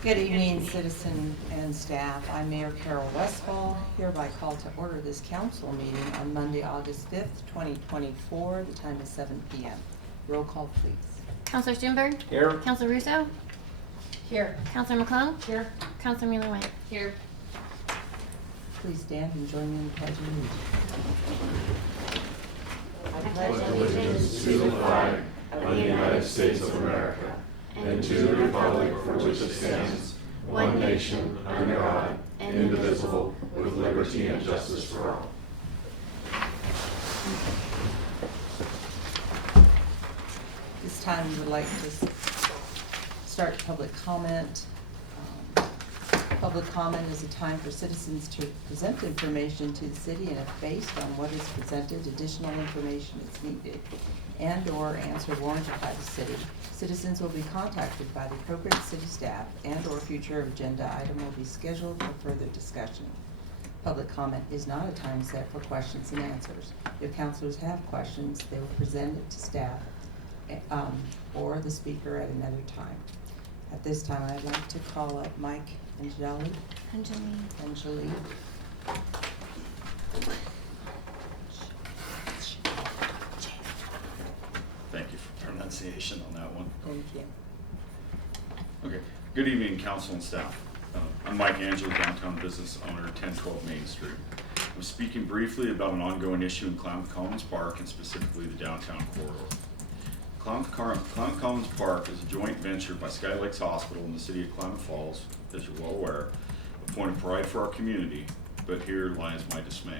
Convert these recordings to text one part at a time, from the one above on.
Good evening, citizen and staff. I'm Mayor Carol Westfall, hereby call to order this council meeting on Monday, August 5th, 2024. The time is 7 p.m. Roll call, please. Counselor Schoenberg? Here. Counselor Russo? Here. Counselor McClung? Here. Counselor Mueller-White? Here. Please stand and join me in the pledge of allegiance. pledge allegiance to the flag of the United States of America and to the republic for which it stands, one nation, under God, indivisible, with liberty and justice for all. This time we would like to start public comment. Public comment is a time for citizens to present information to the city, and if based on what is presented, additional information is needed and/or answer warranted by the city. Citizens will be contacted by the appropriate city staff, and/or future agenda item will be scheduled for further discussion. Public comment is not a time set for questions and answers. If councilors have questions, they will present it to staff or the speaker at another time. At this time, I'd like to call up Mike Angeli. Thank you for pronunciation on that one. Thank you. Okay. Good evening, council and staff. I'm Mike Angelo, downtown business owner, 1012 Main Street. I'm speaking briefly about an ongoing issue in Klamath Commons Park, and specifically the downtown corridor. Klamath Commons Park is a joint venture by Sky Lakes Hospital in the city of Klamath Falls, as you're well aware, a point of pride for our community, but here lies my dismay.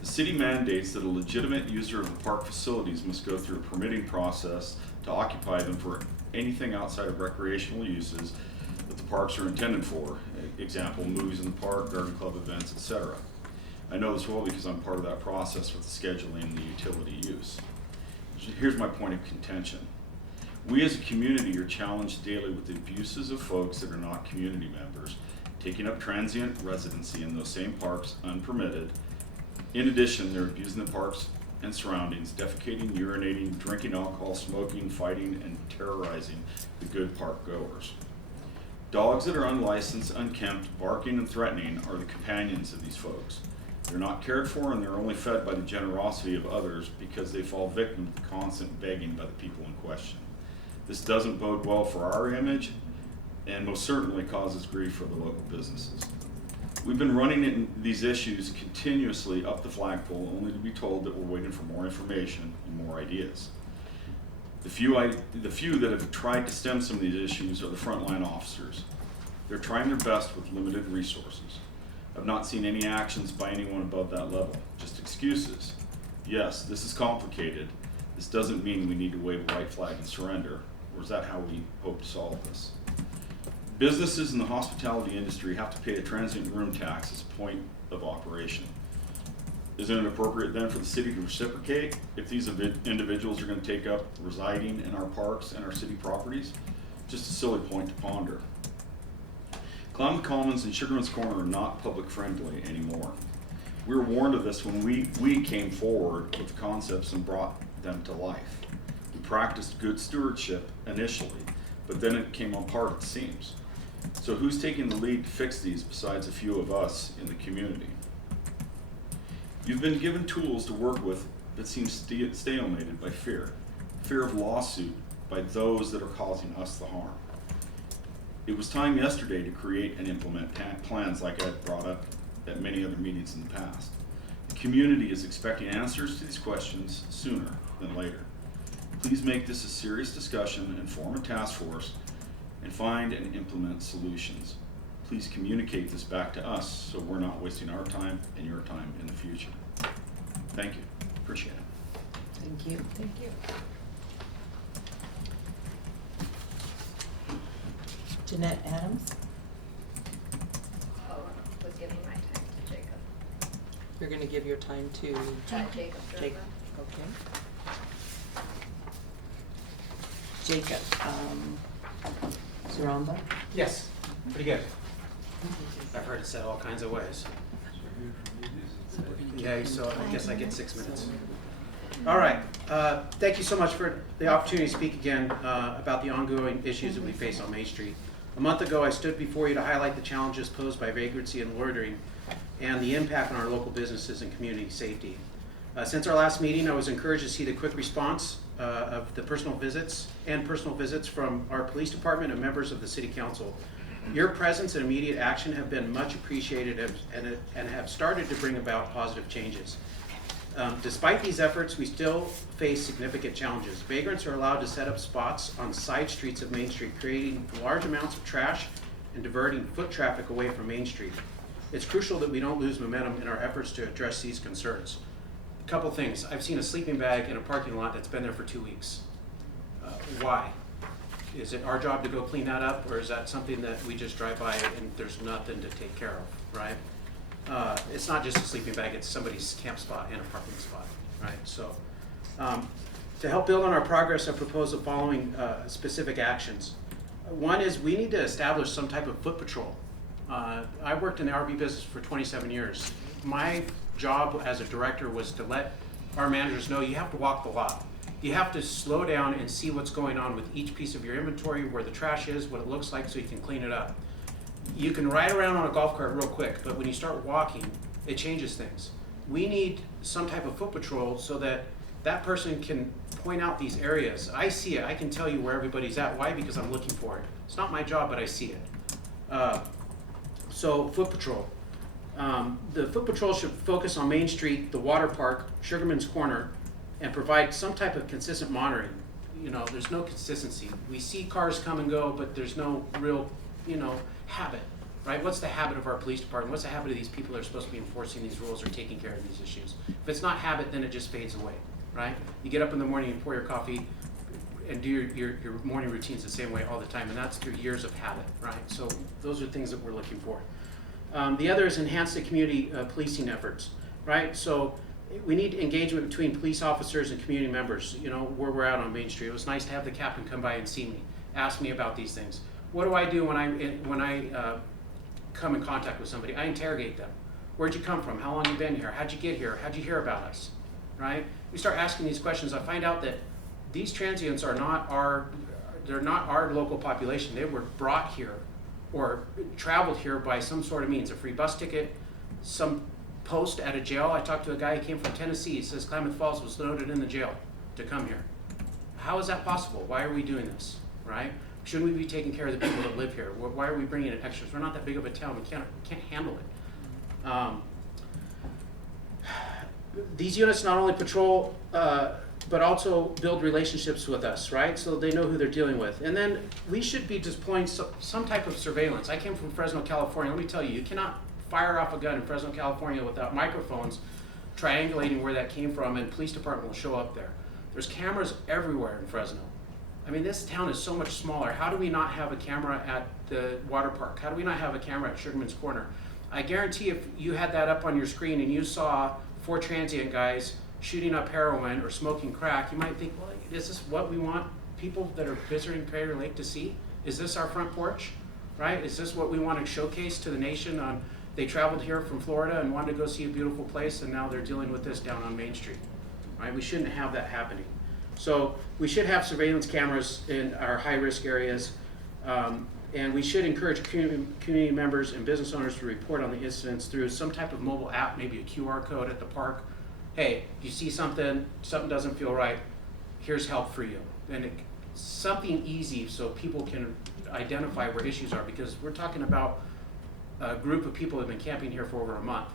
The city mandates that a legitimate user of the park facilities must go through a permitting process to occupy them for anything outside of recreational uses that the parks are intended for. Example, movies in the park, garden club events, etc. I know this well because I'm part of that process with the scheduling and the utility use. Here's my point of contention. We as a community are challenged daily with the abuses of folks that are not community members, taking up transient residency in those same parks unpermitted. In addition, they're abusing the parks and surroundings, defecating, urinating, drinking alcohol, smoking, fighting, and terrorizing the good park goers. Dogs that are unlicensed, unkempt, barking, and threatening are the companions of these folks. They're not cared for, and they're only fed by the generosity of others because they fall victim to the constant begging by the people in question. This doesn't bode well for our image, and most certainly causes grief for the local businesses. We've been running these issues continuously up the flagpole, only to be told that we're waiting for more information and more ideas. The few that have tried to stem some of these issues are the frontline officers. They're trying their best with limited resources. I've not seen any actions by anyone above that level, just excuses. Yes, this is complicated. This doesn't mean we need to wave a white flag and surrender, or is that how we hope to solve this? Businesses in the hospitality industry have to pay a transient room tax as a point of operation. Isn't it appropriate then for the city to reciprocate if these individuals are going to take up residing in our parks and our city properties? Just a silly point to ponder. Klamath Commons and Sugarman's Corner are not public friendly anymore. We were warned of this when we came forward with the concepts and brought them to life. We practiced good stewardship initially, but then it came apart at the seams. So who's taking the lead to fix these besides a few of us in the community? You've been given tools to work with that seem stalemated by fear of lawsuit by those that are causing us the harm. It was time yesterday to create and implement plans like I've brought up at many other meetings in the past. The community is expecting answers to these questions sooner than later. Please make this a serious discussion and form a task force and find and implement solutions. Please communicate this back to us so we're not wasting our time and your time in the future. Thank you. Appreciate it. Thank you. Thank you. Jeanette Adams. Oh, I was giving my time to Jacob. You're going to give your time to Jacob. Jacob. Okay. Jacob Zaramba. Yes, pretty good. I've heard it said all kinds of ways. Okay, so I guess I get 6 minutes. All right, thank you so much for the opportunity to speak again about the ongoing issues that we face on Main Street. A month ago, I stood before you to highlight the challenges posed by vagrancy and loitering and the impact on our local businesses and community safety. Since our last meeting, I was encouraged to see the quick response of the personal visits from our police department and members of the city council. Your presence and immediate action have been much appreciated and have started to bring about positive changes. Despite these efforts, we still face significant challenges. Vagrants are allowed to set up spots on side streets of Main Street, creating large amounts of trash and diverting foot traffic away from Main Street. It's crucial that we don't lose momentum in our efforts to address these concerns. A couple things. I've seen a sleeping bag in a parking lot that's been there for 2 weeks. Why? Is it our job to go clean that up, or is that something that we just drive by and there's nothing to take care of, right? It's not just a sleeping bag, it's somebody's camp spot in a parking spot, right? So, to help build on our progress, I propose the following specific actions. One is we need to establish some type of foot patrol. I worked in the RV business for 27 years. My job as a director was to let our managers know you have to walk the lot. You have to slow down and see what's going on with each piece of your inventory, where the trash is, what it looks like, so you can clean it up. You can ride around on a golf cart real quick, but when you start walking, it changes things. We need some type of foot patrol so that that person can point out these areas. I see it, I can tell you where everybody's at. Why? Because I'm looking for it. It's not my job, but I see it. So foot patrol. The foot patrol should focus on Main Street, the water park, Sugarman's Corner, and provide some type of consistent monitoring. You know, there's no consistency. We see cars come and go, but there's no real, habit, right? What's the habit of our police department? What's the habit of these people that are supposed to be enforcing these rules or taking care of these issues? If it's not habit, then it just fades away, right? You get up in the morning and pour your coffee and do your morning routines the same way all the time, and that's through years of habit, right? So those are things that we're looking for. The other is enhance the community policing efforts, right? So we need engagement between police officers and community members, where we're out on Main Street. It was nice to have the captain come by and see me, ask me about these things. What do I do when I come in contact with somebody? I interrogate them. Where'd you come from? How long you been here? How'd you get here? How'd you hear about us, right? We start asking these questions. I find out that these transients are not our local population. They were brought here or traveled here by some sort of means, a free bus ticket, some post at a jail. I talked to a guy who came from Tennessee. He says Klamath Falls was noted in the jail to come here. How is that possible? Why are we doing this, right? Shouldn't we be taking care of the people that live here? Why are we bringing in extras? We're not that big of a town. We can't handle it. These units not only patrol, but also build relationships with us, right? So they know who they're dealing with. And then we should be deploying some type of surveillance. I came from Fresno, California. Let me tell you, you cannot fire off a gun in Fresno, California without microphones triangulating where that came from, and police department will show up there. There's cameras everywhere in Fresno. I mean, this town is so much smaller. How do we not have a camera at the water park? How do we not have a camera at Sugarman's Corner? I guarantee if you had that up on your screen and you saw 4 transient guys shooting up heroin or smoking crack, you might think, well, is this what we want people that are visiting Crater Lake to see? Is this our front porch, right? Is this what we want to showcase to the nation on, they traveled here from Florida and wanted to go see a beautiful place, and now they're dealing with this down on Main Street, right? We shouldn't have that happening. So we should have surveillance cameras in our high-risk areas, and we should encourage community members and business owners to report on the incidents through some type of mobile app, maybe a QR code at the park. Hey, you see something doesn't feel right, here's help for you. And something easy so people can identify where issues are, because we're talking about a group of people that have been camping here for over a month.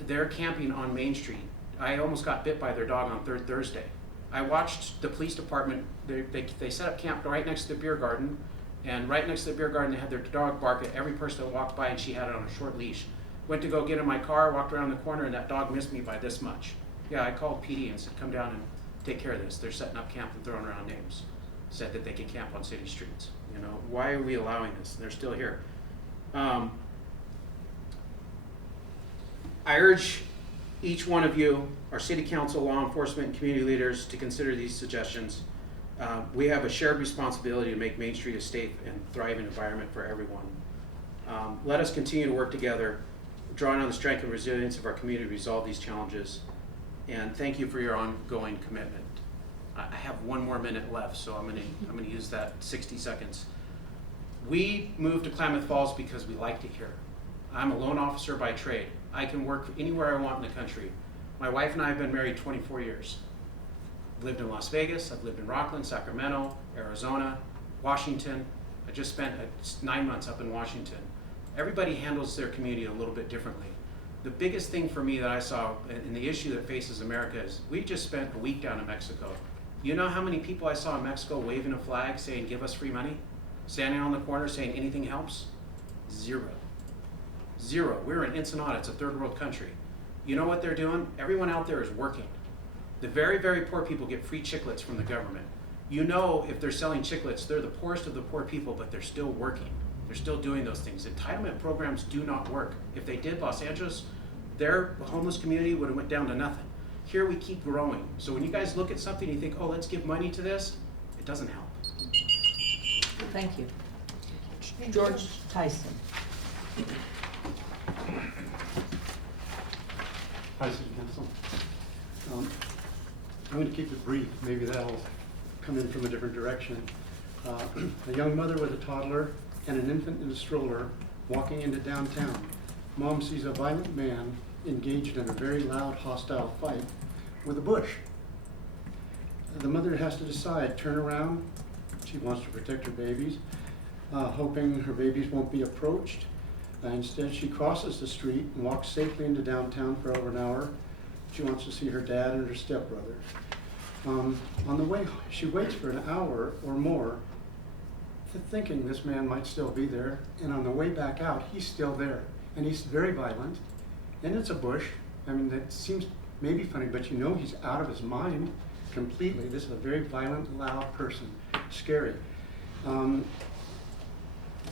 They're camping on Main Street. I almost got bit by their dog on Thursday. I watched the police department, they set up camp right next to the beer garden, and right next to the beer garden they had their dog bark at every person that walked by, and she had it on a short leash. Went to go get in my car, walked around the corner, and that dog missed me by this much. Yeah, I called PD and said, come down and take care of this. They're setting up camp and throwing around names. Said that they can camp on city streets. Why are we allowing this? They're still here. I urge each one of you, our city council, law enforcement, and community leaders, to consider these suggestions. We have a shared responsibility to make Main Street a safe and thriving environment for everyone. Let us continue to work together, drawing on the strength and resilience of our community to resolve these challenges. And thank you for your ongoing commitment. I have 1 more minute left, so I'm gonna use that 60 seconds. We moved to Klamath Falls because we liked it here. I'm a loan officer by trade. I can work anywhere I want in the country. My wife and I have been married 24 years. I've lived in Las Vegas, I've lived in Rockland, Sacramento, Arizona, Washington. I just spent 9 months up in Washington. Everybody handles their community a little bit differently. The biggest thing for me that I saw, and the issue that faces America, is we just spent a week down in Mexico. You know how many people I saw in Mexico waving a flag saying, give us free money? Standing on the corner saying anything helps? Zero. Zero. We're in Ensenada, it's a third world country. You know what they're doing? Everyone out there is working. The very, very poor people get free chiclets from the government. You know if they're selling chiclets, they're the poorest of the poor people, but they're still working. They're still doing those things. Entitlement programs do not work. If they did, Los Angeles, their homeless community would have went down to nothing. Here we keep growing. So when you guys look at something, you think, oh, let's give money to this, it doesn't help. Thank you. George Tyson. Hi, City Council. I'm going to keep it brief. Maybe that'll come in from a different direction. A young mother with a toddler and an infant in a stroller walking into downtown. Mom sees a violent man engaged in a very loud, hostile fight with a bush. The mother has to decide, turn around. She wants to protect her babies, hoping her babies won't be approached. Instead, she crosses the street and walks safely into downtown for over an hour. She wants to see her dad and her stepbrother. On the way, she waits for an hour or more, thinking this man might still be there. And on the way back out, he's still there. And he's very violent. And it's a bush. I mean, that seems maybe funny, but you know he's out of his mind completely. This is a very violent, loud person. Scary.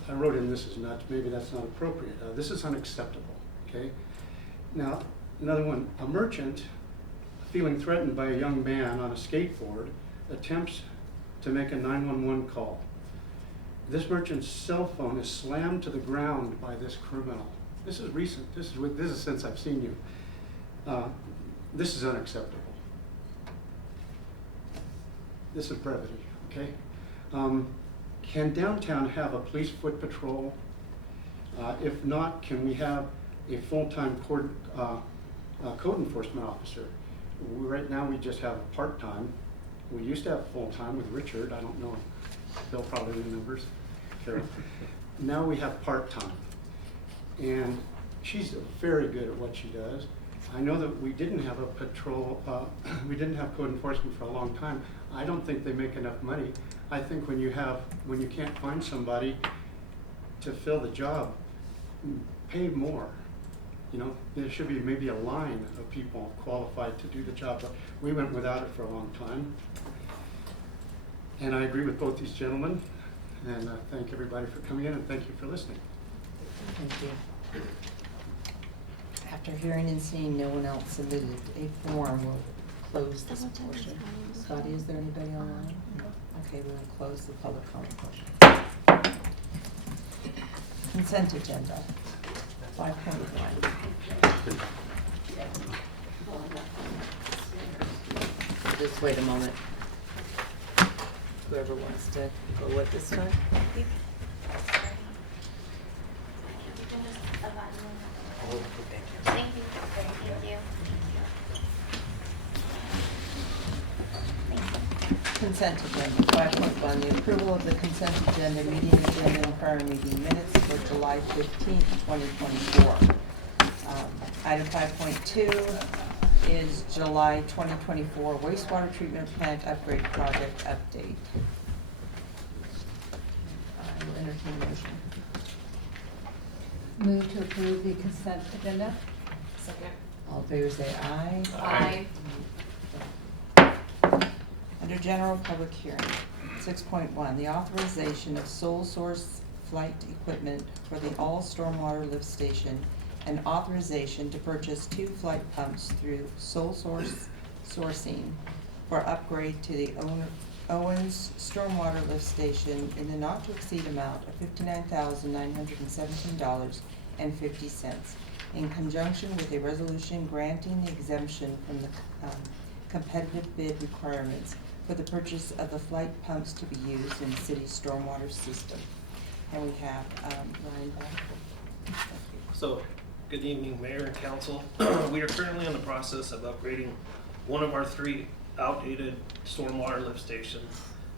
I wrote in this is nuts. Maybe that's not appropriate. This is unacceptable. Okay. Now, another one. A merchant, feeling threatened by a young man on a skateboard, attempts to make a 911 call. This merchant's cell phone is slammed to the ground by this criminal. This is recent. This is since I've seen you. This is unacceptable. This is brevity. Okay. Can downtown have a police foot patrol? If not, can we have a full-time code enforcement officer? Right now we just have part-time. We used to have full-time with Richard. I don't know. Bill probably remembers. Carol. Now we have part-time. And she's very good at what she does. I know that we didn't have a patrol, we didn't have code enforcement for a long time. I don't think they make enough money. I think when you can't find somebody to fill the job, pay more. You know, there should be maybe a line of people qualified to do the job, but we went without it for a long time. And I agree with both these gentlemen, and thank everybody for coming in, and thank you for listening. Thank you. After hearing and seeing no one else submitted a form, we'll close this portion. Scotty, is there anybody online? No. Okay, we'll close the public comment portion. Consent agenda, 5.1. Just wait a moment. Whoever wants to go with this time. Thank you. Thank you. Consent agenda, 5.1, the approval of the consent agenda, meeting agenda and prior meeting minutes for July 15th, 2024. Item 5.2 is July 2024 wastewater treatment plant upgrade project update. I will entertain a motion. Move to approve the consent agenda. Second. All in favor say aye. Aye. Under general public hearing, 6.1, the authorization of sole source flight equipment for the all stormwater lift station and authorization to purchase 2 flight pumps through sole source sourcing for upgrade to the Owens Stormwater Lift Station in the not to exceed amount of $59,917.50 in conjunction with a resolution granting the exemption from the competitive bid requirements for the purchase of the flight pumps to be used in the city's stormwater system. And we have Ryan back. Thank you. So, good evening, Mayor and Council. We are currently in the process of upgrading one of our 3 outdated stormwater lift stations,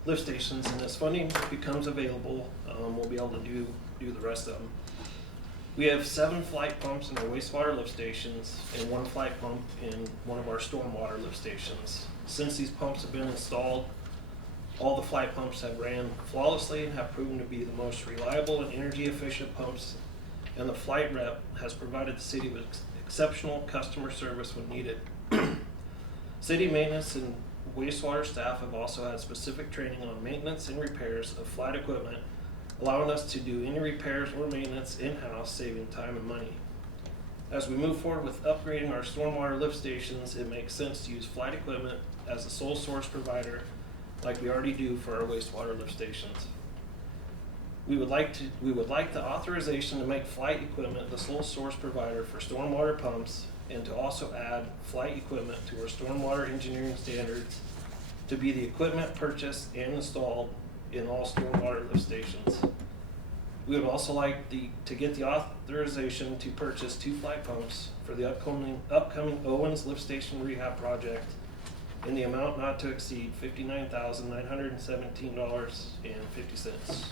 and as funding becomes available, we'll be able to do the rest of them. We have 7 flight pumps in our wastewater lift stations and 1 flight pump in one of our stormwater lift stations. Since these pumps have been installed, all the flight pumps have ran flawlessly and have proven to be the most reliable and energy efficient pumps, and the flight rep has provided the city with exceptional customer service when needed. City maintenance and wastewater staff have also had specific training on maintenance and repairs of flight equipment, allowing us to do any repairs or maintenance in-house, saving time and money. As we move forward with upgrading our stormwater lift stations, it makes sense to use flight equipment as the sole source provider like we already do for our wastewater lift stations. We would like the authorization to make flight equipment the sole source provider for stormwater pumps, and to also add flight equipment to our stormwater engineering standards to be the equipment purchased and installed in all stormwater lift stations. We would also like to get the authorization to purchase 2 flight pumps for the upcoming Owens Lift Station Rehab Project in the amount not to exceed $59,917.50.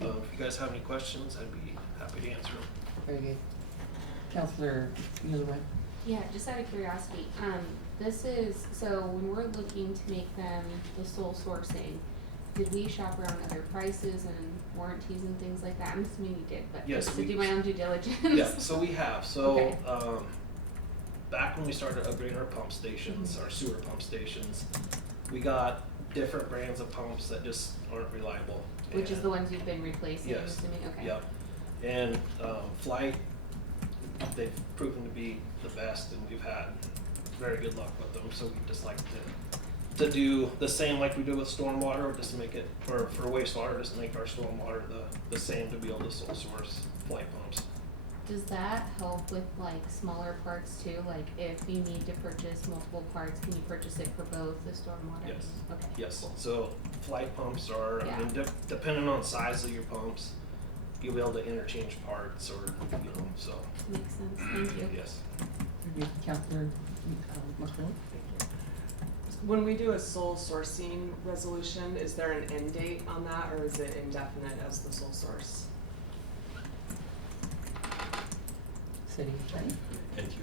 If you guys have any questions, I'd be happy to answer them. Very good. Counselor Mueller. Yeah, just out of curiosity, this is, so when we're looking to make them the sole sourcing, did we shop around other prices and warranties and things like that? I'm assuming you did, but Yes, just to we- do my own due diligence. Yeah, so we have. So, Okay. back when we started upgrading our pump stations, our sewer pump stations, we got different brands of pumps that just aren't reliable. Which is And- the ones you've been replacing, I'm Yes. assuming, okay. Yep. And Flight, they've proven to be the best, and we've had very good luck with them. So we just like to do the same like we do with stormwater, or just make it for wastewater, just make our stormwater the same to be able to sole source flight pumps. Does that help with like smaller parts too? Like if you need to purchase multiple parts, can you purchase it for both the stormwater? Yes. Okay. Yes. So flight pumps are, I mean, Yeah. depending on the size of your pumps, you'll be able to interchange parts, or so Makes sense, thank you. yes. Counselor McCool. When we do a sole sourcing resolution, is there an end date on that, or is it indefinite as the sole source? City Attorney. Thank you.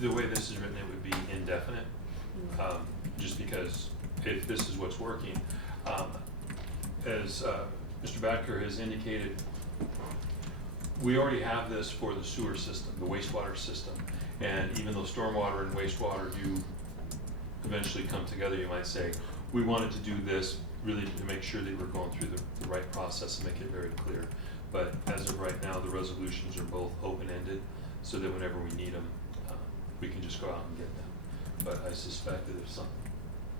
The way this is written, it would be indefinite, just because if this is what's working. As Mr. Badker has indicated, we already have this for the sewer system, the wastewater system. And even though stormwater and wastewater do eventually come together, you might say, we wanted to do this really to make sure that we're going through the right process and make it very clear. But as of right now, the resolutions are both open-ended, so that whenever we need them, we can just go out and get them. But I suspect that if some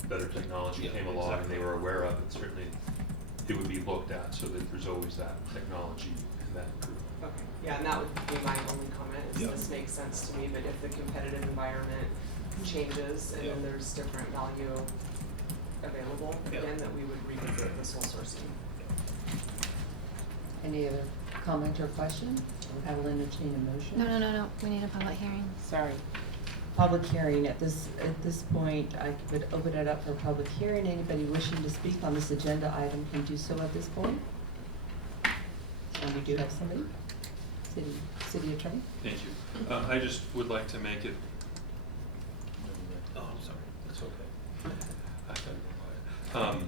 better technology Yeah, came along and exactly. they were aware of it, certainly it would be looked at, so that there's always that technology and that improvement. Okay, yeah, and that would be my only comment, is Yeah. this makes sense to me, but if the competitive environment changes and Yeah. then there's different value available, Yeah. again, that we would revisit the sole sourcing. Any other comment or question? I will entertain a motion. No, we need a public hearing. Sorry. Public hearing. At this point, I would open it up for public hearing. Anybody wishing to speak on this agenda item can do so at this point. And we do have somebody. City Attorney. Thank you. I just would like to make it. Oh, I'm sorry. That's okay. I gotta go quiet.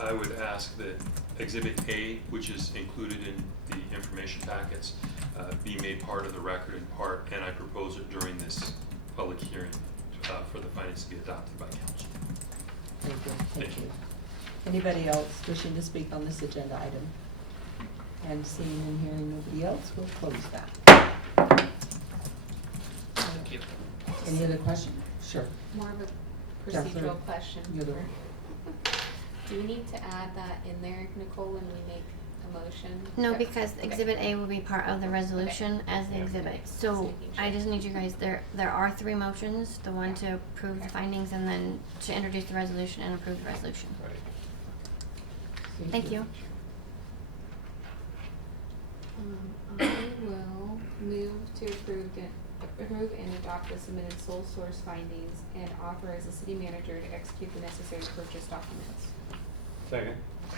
I would ask that Exhibit A, which is included in the information packets, be made part of the record in part, and I propose it during this public hearing for the findings to be adopted by council. Very good. Thank Thank you. you. Anybody else wishing to speak on this agenda item? And seeing and hearing nobody else, we'll close that. Thank you. Any other question? Sure. More of a Counselor procedural question. Mueller. Do we need to add that in there, Nicole, when we make a motion? No, Okay. because Okay. Exhibit A will be part of the resolution as the exhibit. So making sure. I just need you guys, there are 3 motions, the one to approve the findings and then to introduce the resolution and approve the resolution. Thank you. I will move to approve and adopt the submitted sole source findings and authorize the city manager to execute the necessary purchase documents. Second.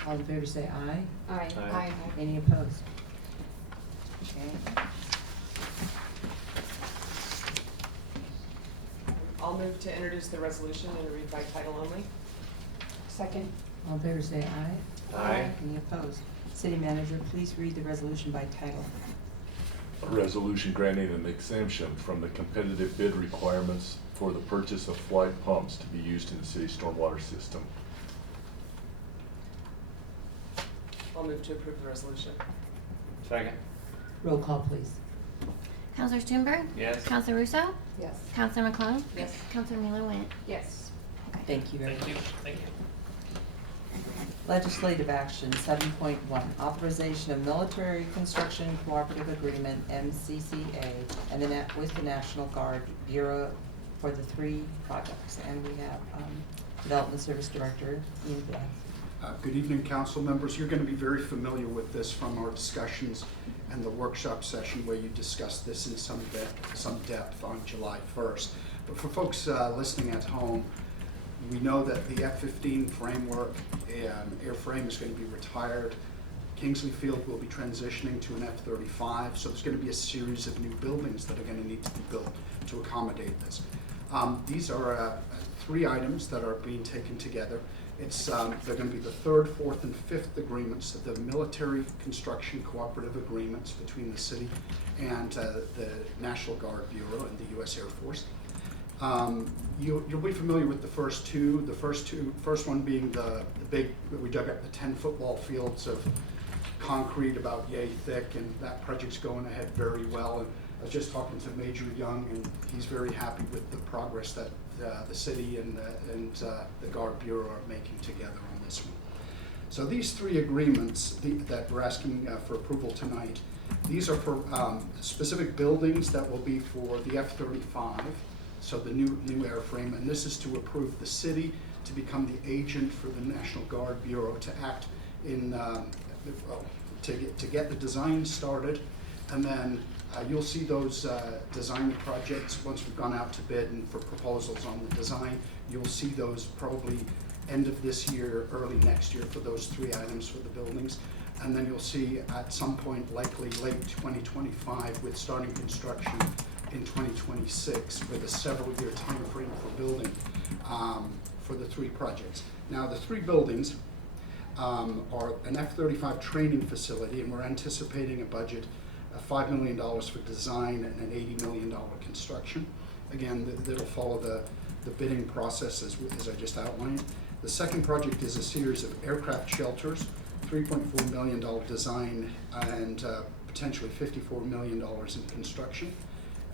All in favor say aye. Aye. Aye. Any opposed? Okay. I'll move to introduce the resolution and read by title only. Second. All in favor say aye. Aye. Any opposed? City manager, please read the resolution by title. A resolution granting an exemption from the competitive bid requirements for the purchase of flight pumps to be used in the city stormwater system. I'll move to approve the resolution. Second. Roll call, please. Counselor Schoenberg? Yes. Counselor Russo? Yes. Counselor McClung? Yes. Counselor Mueller-Wint? Yes. Thank you very much. Thank you. Legislative action, 7.1, authorization of military construction cooperative agreement, MCCA, and with the National Guard Bureau for the 3 projects. And we have Development Service Director Ian Beth. Good evening, council members. You're going to be very familiar with this from our discussions and the workshop session where you discussed this in some depth on July 1st. But for folks listening at home, we know that the F-15 framework and airframe is going to be retired. Kingsley Field will be transitioning to an F-35, so there's going to be a series of new buildings that are going to need to be built to accommodate this. These are 3 items that are being taken together. They're going to be the 3rd, 4th, and 5th agreements, the military construction cooperative agreements between the city and the National Guard Bureau and the U.S. Air Force. You'll be familiar with the first 2. The first one being the big, we dug up the 10 football fields of concrete about yay thick, and that project's going ahead very well. And I was just talking to Major Young, and he's very happy with the progress that the city and the Guard Bureau are making together on this one. So these 3 agreements that we're asking for approval tonight, these are for specific buildings that will be for the F-35, so the new airframe, and this is to approve the city to become the agent for the National Guard Bureau to act in, to get the design started, and then you'll see those design projects once we've gone out to bid and for proposals on the design. You'll see those probably end of this year, early next year for those 3 items for the buildings. And then you'll see at some point, likely late 2025, with starting construction in 2026 with a several-year time frame for building for the 3 projects. Now, the 3 buildings are an F-35 training facility, and we're anticipating a budget of $5 million for design and an $80 million construction. Again, that'll follow the bidding process as I just outlined. The second project is a series of aircraft shelters, $3.4 million design and potentially $54 million in construction.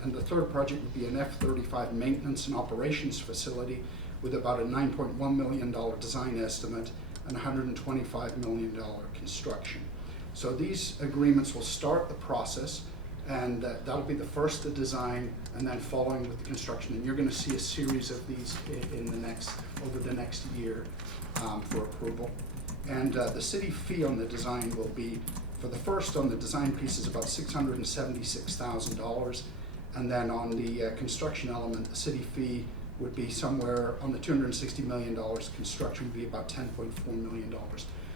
And the third project would be an F-35 maintenance and operations facility with about a $9.1 million design estimate and $125 million construction. So these agreements will start the process, and that'll be the first to design, and then following with the construction. And you're going to see a series of these over the next year for approval. And the city fee on the design will be, for the first on the design piece, is about $676,000. And then on the construction element, the city fee would be somewhere on the $260 million. Construction would be about $10.4 million.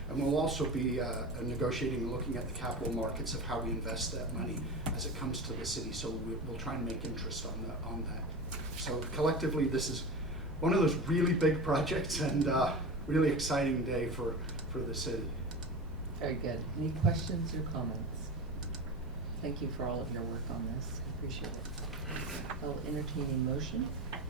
And we'll also be negotiating and looking at the capital markets of how we invest that money as it comes to the city. So we'll try and make interest on that. So collectively, this is one of those really big projects and really exciting day for the city. Very good. Any questions or comments? Thank you for all of your work on this. I appreciate it. I'll entertain a motion.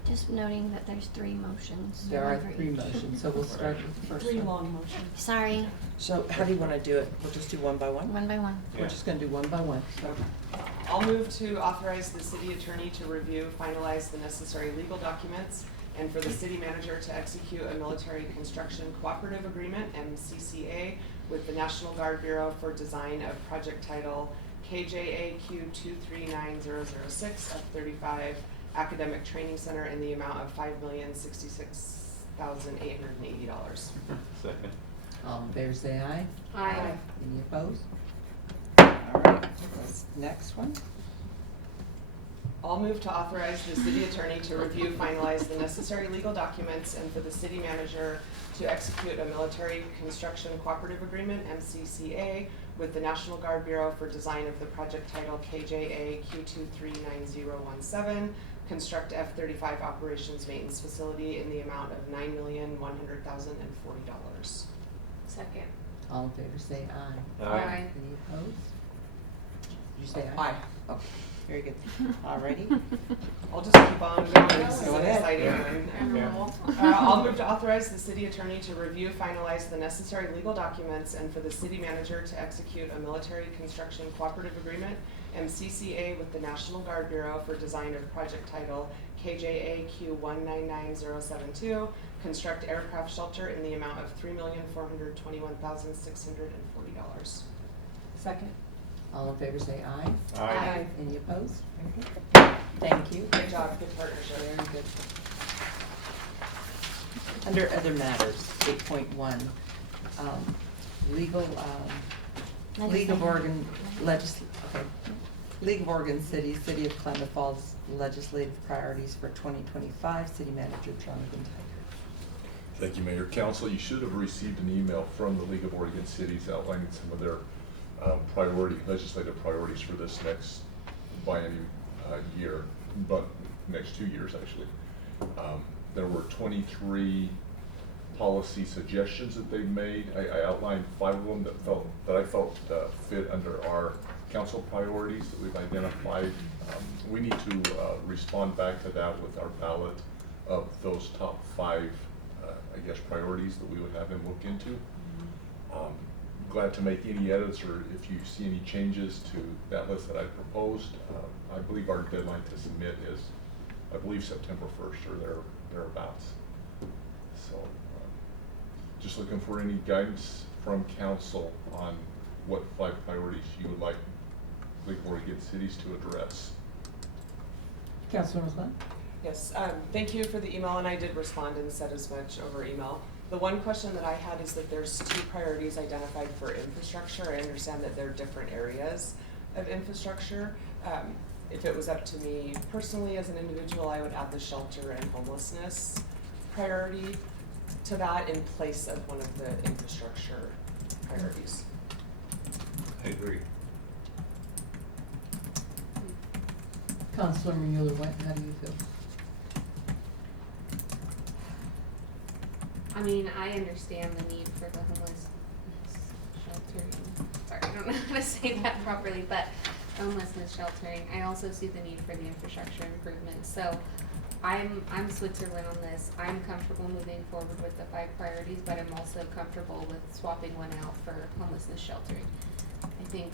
Just noting that there's 3 motions. There are one for 3 each. motions, so we'll start with the first 3 one. long motions. Sorry, So how do you want to do it? We'll just do one by one? one by one. We're just going to do one by one. So I'll move to authorize the city attorney to review, finalize the necessary legal documents, and for the city manager to execute a military construction cooperative agreement, MCCA, with the National Guard Bureau for design of project title KJAQ 239006 F-35 Academic Training Center in the amount of $5,066,880. Second. all in favor say aye. Aye. Any opposed? All right. This next one, I'll move to authorize the city attorney to review, finalize the necessary legal documents, and for the city manager to execute a military construction cooperative agreement, MCCA, with the National Guard Bureau for design of the project title KJA Q239017, construct F-35 operations maintenance facility in the amount of $9,100,040. Second. all in favor say aye. Aye. Any opposed? Did you say aye? Oh, very good. Alrighty. I'll just keep on going, this is Go an ahead. exciting Yeah. one. Yeah. I'll move to authorize the city attorney to review, finalize the necessary legal documents, and for the city manager to execute a military construction cooperative agreement, MCCA, with the National Guard Bureau for design of project title KJA Q199072, construct aircraft shelter in the amount of $3,421,640. Second. All in favor say aye. Aye. Any opposed? Very good. Thank you. Good job, good partnership. Very good. Under other matters, 8.1, League of Oregon League of Oregon Cities, City of Klamath Falls legislative priorities for 2025, City Manager Jonathan Tiger. Thank you, Mayor. Council, you should have received an email from the League of Oregon Cities outlining some of their legislative priorities for this next biennium year, but next 2 years actually. There were 23 policy suggestions that they've made. I outlined 5 of them that I felt fit under our council priorities that we've identified. We need to respond back to that with our ballot of those top 5, priorities that we would have them look into. Glad to make any edits, or if you see any changes to that list that I proposed. I believe our deadline to submit is, September 1st or thereabouts. So, just looking for any guidance from council on what 5 priorities you would like League of Oregon Cities to address. Councilor Glenn? Yes, thank you for the email, and I did respond and said as much over email. The one question that I had is that there's 2 priorities identified for infrastructure. I understand that they're different areas of infrastructure. If it was up to me personally as an individual, I would add the shelter and homelessness priority to that in place of one of the infrastructure priorities. I agree. Councilor Mueller-Went, how do you feel? I mean, I understand the need for the homeless sheltering. Sorry, I don't know how to say that properly, but homelessness sheltering. I also see the need for the infrastructure improvements. So I'm Switzerland on this. I'm comfortable moving forward with the 5 priorities, but I'm also comfortable with swapping one out for homelessness sheltering. I think,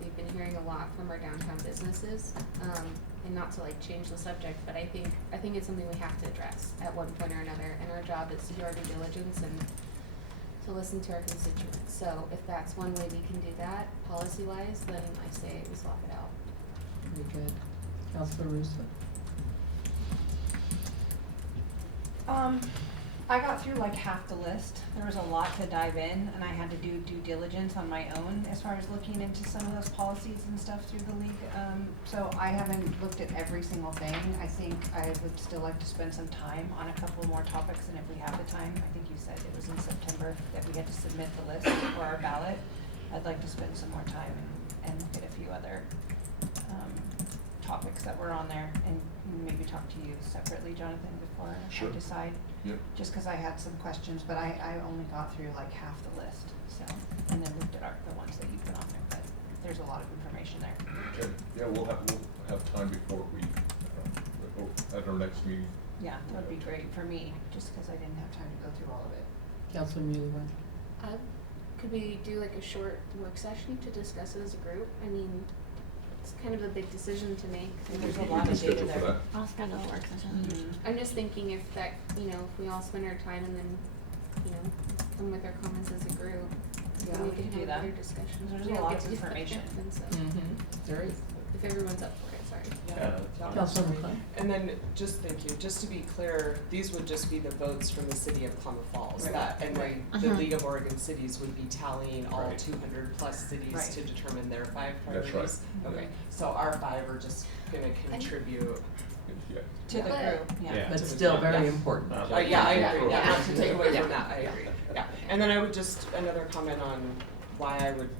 we've been hearing a lot from our downtown businesses, and not to change the subject, but I think it's something we have to address at one point or another, and our job is to do our due diligence and to listen to our constituents. So if that's one way we can do that, policy-wise, then I say we swap it out. Very good. Councilor Russo? I got through half the list. There was a lot to dive in, and I had to do due diligence on my own as far as looking into some of those policies and stuff through the league. So I haven't looked at every single thing. I think I would still like to spend some time on a couple more topics, and if we have the time, I think you said it was in September that we had to submit the list for our ballot. I'd like to spend some more time and look at a few other topics that were on there, and maybe talk to you separately, Jonathan, before Sure. I decide. Yep. Just because I had some questions, but I only got through half the list, so, and then looked at the ones that you put on there, but there's a lot of information there. Okay. Yeah, we'll have time before we at our next meeting. Yeah, that would be great for me, just because I didn't have time to go through all of it. Councilor Mueller-Went? Could we do a short work session to discuss it as a group? I mean, it's kind of a big decision to make. There's a We lot can of data schedule for there. that. I'll schedule a work session. Mhm. I'm just thinking if that, if we all spend our time and then, come with our comments as a group, Yeah, then we we can can do have that. other discussions. There's Yeah, lots get of to- information. and so- There is. if everyone's up for it, sorry. Yeah. Councilwoman Klein? And then, just, thank you, just to be clear, these would just be the votes from the city of Klamath Falls. Right. That, and then the Mhm. League of Oregon Cities would be tallying all Right. 200+ cities Right. to determine their 5 That's priorities. right. Okay, so our 5 are just gonna contribute. Yeah. To the But- group, yeah. But still very Yeah. important. Yeah, I agree, Yeah. not to take away from that, I agree, yeah. And then I would just, another comment on why I would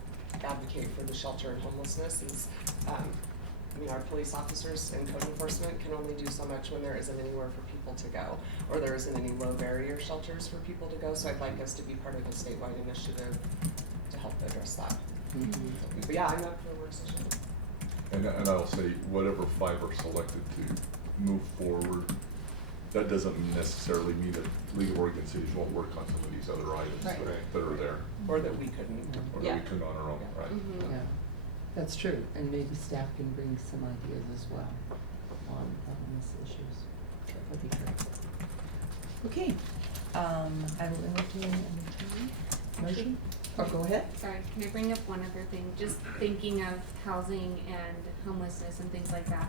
advocate for the shelter and homelessness is, I mean, our police officers and code enforcement can only do so much when there isn't anywhere for people to go, or there isn't any low barrier shelters for people to go, so I'd like us to be part of a statewide initiative to help address that. But yeah, I'm up for a work session. And I'll say, whatever 5 are selected to move forward, that doesn't necessarily mean that League of Oregon Cities won't work on some of these other items Right. that are there, Or that we couldn't. or Yeah. that we couldn't on our own, Yeah. right? Mhm. Yeah, that's true, and maybe staff can bring some ideas as well on these issues. That'd be great. Okay, I will entertain a motion, or go ahead. Sorry, can I bring up one other thing? Just thinking of housing and homelessness and things like that.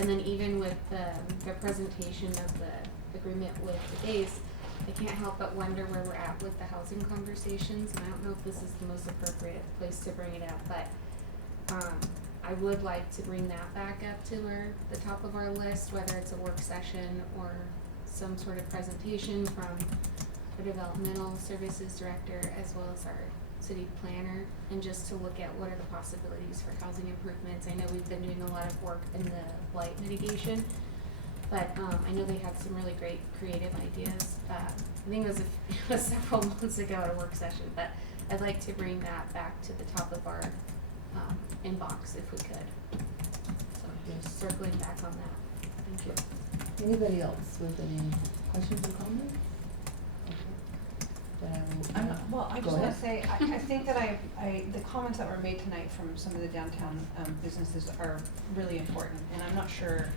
And then even with the presentation of the agreement with the days, I can't help but wonder where we're at with the housing conversations. And I don't know if this is the most appropriate place to bring it up, but I would like to bring that back up to the top of our list, whether it's a work session or some sort of presentation from our developmental services director as well as our city planner, and just to look at what are the possibilities for housing improvements. I know we've been doing a lot of work in the blight mitigation, but I know they had some really great creative ideas. I think it was several months ago at a work session, but I'd like to bring that back to the top of our inbox if we could. So just circling back on that. Thank you. Anybody else with any questions or comments? Okay. Then I will. Well, I Go just wanna ahead. say, I think that the comments that were made tonight from some of the downtown, businesses are really important, and I'm not sure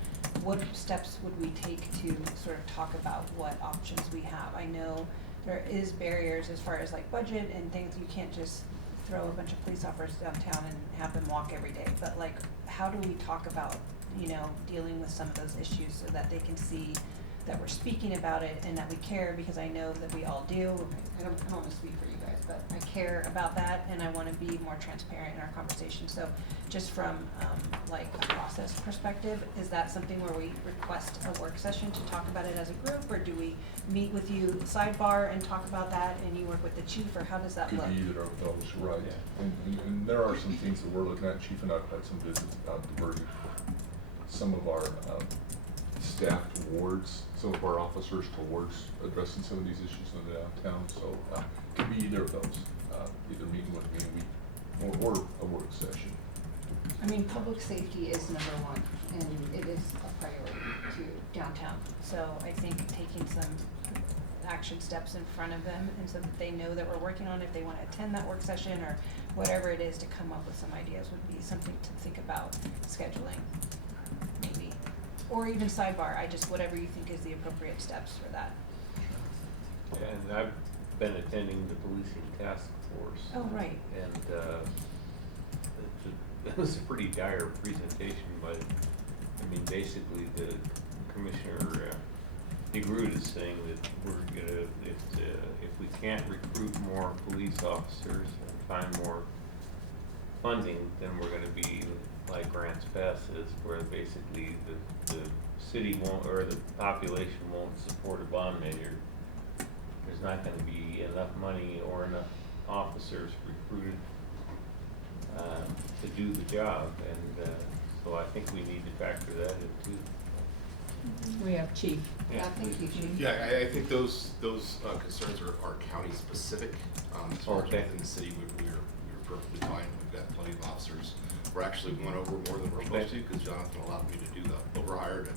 what steps would we take to sort of talk about what options we have. I know there is barriers as far as like budget and things, you can't just throw a bunch of police officers downtown and have them walk every day, but like, how do we talk about, dealing with some of those issues so that they can see that we're speaking about it and that we care, because I know that we all do. I don't wanna speak for you guys, but I care about that and I wanna be more transparent in our conversation. So just from, like a process perspective, is that something where we request a work session to talk about it as a group, or do we meet with you sidebar and talk about that and you work with the chief, or how does that look? Could be either of those, right. And there are some things that we're looking at. Chief and I've had some visits about diverting some of our staff towards, some of our officers towards addressing some of these issues in the downtown. So could be either of those, either meeting with me or a work session. I mean, public safety is number one, and it is a priority to downtown. So I think taking some action steps in front of them, and so that they know that we're working on it, if they wanna attend that work session, or whatever it is, to come up with some ideas would be something to think about scheduling, maybe. Or even sidebar, whatever you think is the appropriate steps for that. And I've been attending the policing task force. Oh, right. And it was a pretty dire presentation, but I mean, basically the Commissioner DeGroot is saying that we're gonna, if we can't recruit more police officers and find more funding, then we're gonna be like Grants Pass is, where basically the city won't, or the population won't support a bond measure. There's not gonna be enough money or enough officers recruited to do the job, and so I think we need to factor that in too. We have Chief. Thank you, Chief. Yeah, I think those concerns are county specific. As far as Okay. within the city, we're perfectly fine. We've got plenty of officers. We're actually went over more than we're supposed to, because Jonathan allowed me to do the overhire to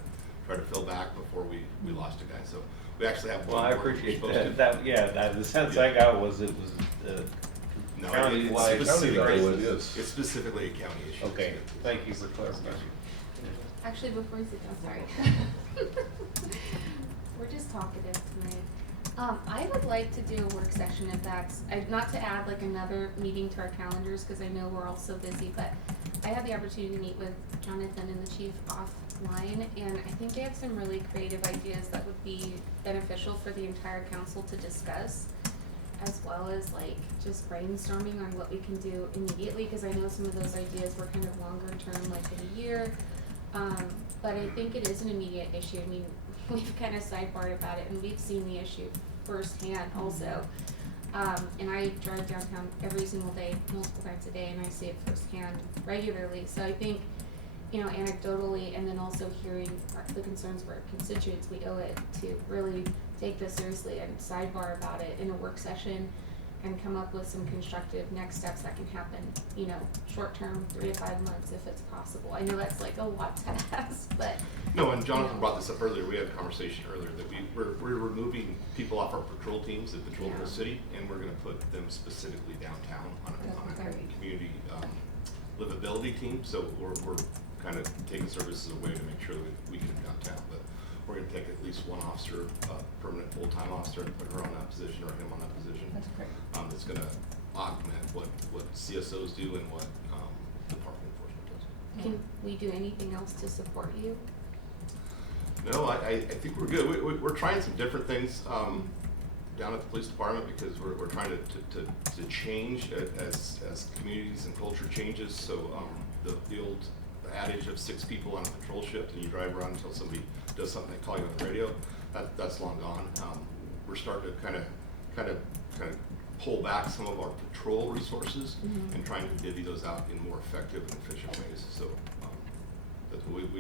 try to fill back before we lost a guy. So we actually have Well, one I more than we're appreciate supposed that, to. the sense I got was it was No, county-wide. it's specifically, County level it is. it's specifically a county issue. Okay, thank you for clarifying. Actually, before you sit down, sorry. We're just talkative tonight. I would like to do a work session if that's, not to add like another meeting to our calendars, cause I know we're all so busy, but I had the opportunity to meet with Jonathan and the chief offline, and I think they have some really creative ideas that would be beneficial for the entire council to discuss, as well as like just brainstorming on what we can do immediately, because I know some of those ideas were kind of longer term, like in a year. But I think it is an immediate issue. I mean, we've kind of sidebarred about it, and we've seen the issue firsthand also. And I drive downtown every single day, multiple times a day, and I see it firsthand regularly. So I think, you know, anecdotally, and then also hearing the concerns of our constituents, we owe it to really take this seriously and sidebar about it in a work session and come up with some constructive next steps that can happen, you know, short term, 3 to 5 months if it's possible. I know that's like a lot to ask, but. No, and Jonathan brought this up earlier, we had a conversation earlier that we're removing people off our patrol teams that patrol the city, and we're gonna put them specifically downtown on a community, livability team, so we're kind of taking services away to make sure that we get them downtown, but we're gonna take at least one officer, permanent full-time officer, and put her on that position or him on that position. That's great. That's gonna augment what CSOs do and what, the parking enforcement does. Can we do anything else to support you? No, I think we're good. We're trying some different things down at the police department because we're trying to change as communities and culture changes. So the old adage of 6 people on a patrol shift and you drive around until somebody does something, they call you on the radio, that's long gone. We're starting to kind of pull back some of our patrol resources and trying to divvy those out in more effective and efficient ways. So we'd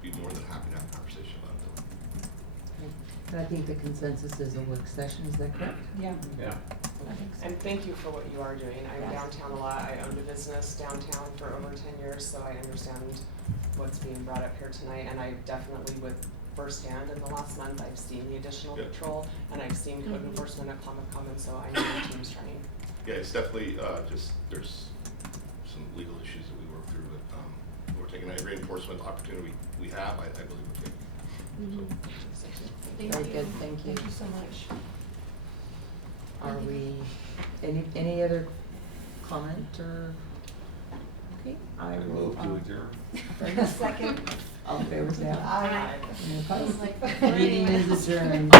be more than happy to have a conversation about it. And I think the consensus is a work session, is that correct? Yeah. Yeah. I think so. And thank you for what you are doing. I'm Yes. downtown a lot. I owned a business downtown for over 10 years, so I understand what's being brought up here tonight. And I definitely, with firsthand in the last month, I've seen the additional patrol, and I've seen code enforcement at Klamath Commons, so I know the team's trying. Yeah, it's definitely just there's some legal issues that we work through, but we're taking every enforcement opportunity we have. I believe we're taking. Thank Very you. good, thank you. Thank you so much. Are we, any other comment or, okay, I will. Move to adjourn. Second. All in favor, say aye. Aye. Any opposed? Like, Meeting is adjourned.